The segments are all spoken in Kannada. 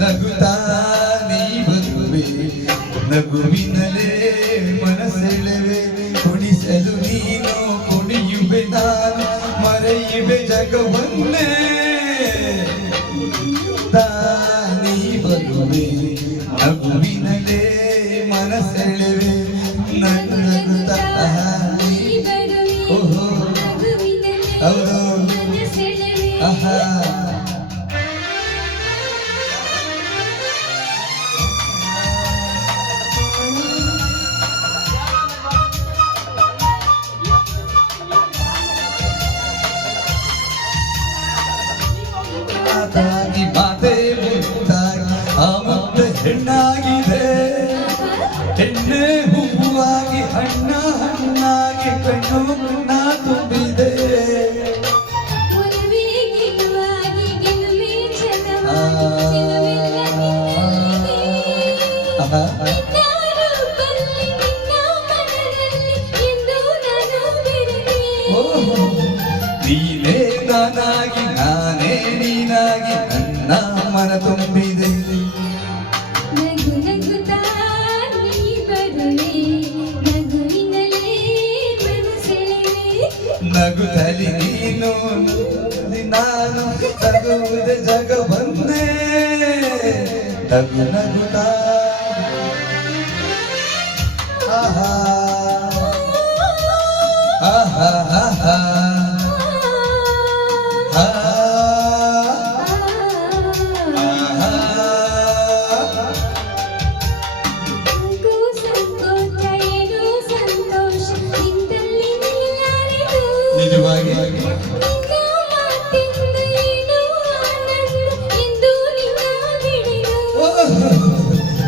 ನಗುತ್ತಾ ನೀ ಬರುವೆ ನಗುವಿನಲೇ ಮನಸೆಳೆವೆ ಕುಣಿಸಲು ನೀನು ಕುಣಿಯುವೆ ನಾನು ಮರೆಯುವೆ ಜಗವನ್ನೇ ನೀ ಬರುವೆ ನಗುವಿನಲೇ ಮನಸೆಳೆವೆ ನಗುತ್ತಾ ಓಹೋ ಹೌದು ಆಹಾ ಮಾತೆ ಮುತ್ತಾಗಿ ಆ ಮುದ್ದೆ ಹೆಣ್ಣಾಗಿದೆ ಹೆಣ್ಣೆ ಹೂವಾಗಿ ಹಣ್ಣಾಗಿ ಕಣ್ಣು ನಾ ತುಂಬಿದೆ ನೀನೇ ನಾನಾಗಿ ನಾನೇ ನೀನಾಗಿ ನನ್ನ ಮನ ತುಂಬಿದೆ ನಗುತ್ತಲಿ ನೀನು ನಾನು ನಗುವುದೇ ಜಗವನ್ನೇ ನಗು ನಗುತ್ತಾ ಆಹಾ ಆಹಾ ಆಹಾ ನಿಜವಾಗಿ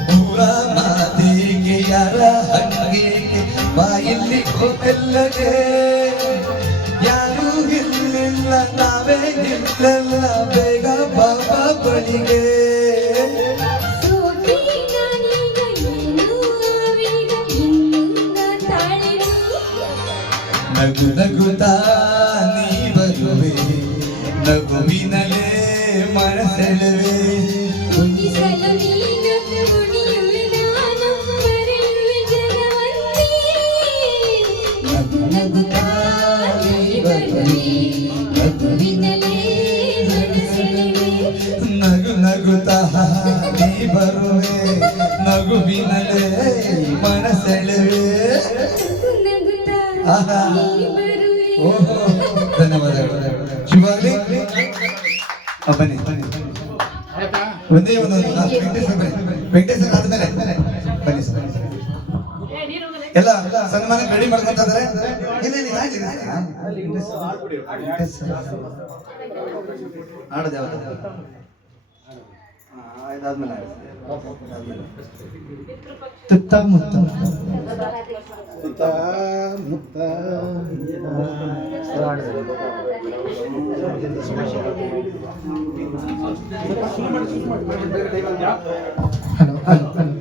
ಪೂರ ಮಾತಿಗೆ ಯಾರ ಹಂಗೆ ಬಾಯಲ್ಲಿ ಕೊಟ್ಟೆಲ್ಲಗೆ ಯಾರು ಗೆಲ್ಲಿಲ್ಲ ನಾವೇ ಗೆಲ್ಲಲ್ಲ ಬೇಗ ಬಾಬಾ ಬಳಿಗೆ ನಗು ನಗುತ್ತಾ ನೀ ಬರುವೆ ನಗುವಿನಲೇ ಮನಸೆಳೆವೆ ನಗು ನಗುತ್ತಾ ನೀ ಬರುವೆ ನಗುವಿನಲೇ ಮನಸೆಳೆವೆ ನಗು ನಗುತ್ತಾ ನೀ ಬರುವೆ ನಗುವಿನಲೇ ಮನಸೆಳೆವೆ ಓಹೋ ಧನ್ಯವಾದಗಳು ಶಿವಾಗ್ಲಿ ಬನ್ನಿ ಒಂದೇ ಒಂದು ವೆಂಕಟೇಶ್ವರ ಆದ್ಮೇಲೆ ಬನ್ನಿ ಸರ್ ಎಲ್ಲ ಸನ್ಮಾನ ರೆಡಿ ಮಾಡ್ಕೊಂತ ಇದಾರೆ ಆಡೋದು ಯಾವ್ದು ಇದಾದ್ಮೇಲೆ ತುತ್ತ ಮುತ್ತ ತುತ್ತ ಮುತ್ತ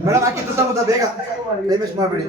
ಮೇಡಮ್ ಹಾಕಿ ತುತ್ತ ಮುತ್ತ ಬೇಗ ಟೈಮ್ ವೇಸ್ಟ್ ಮಾಡಬೇಡಿ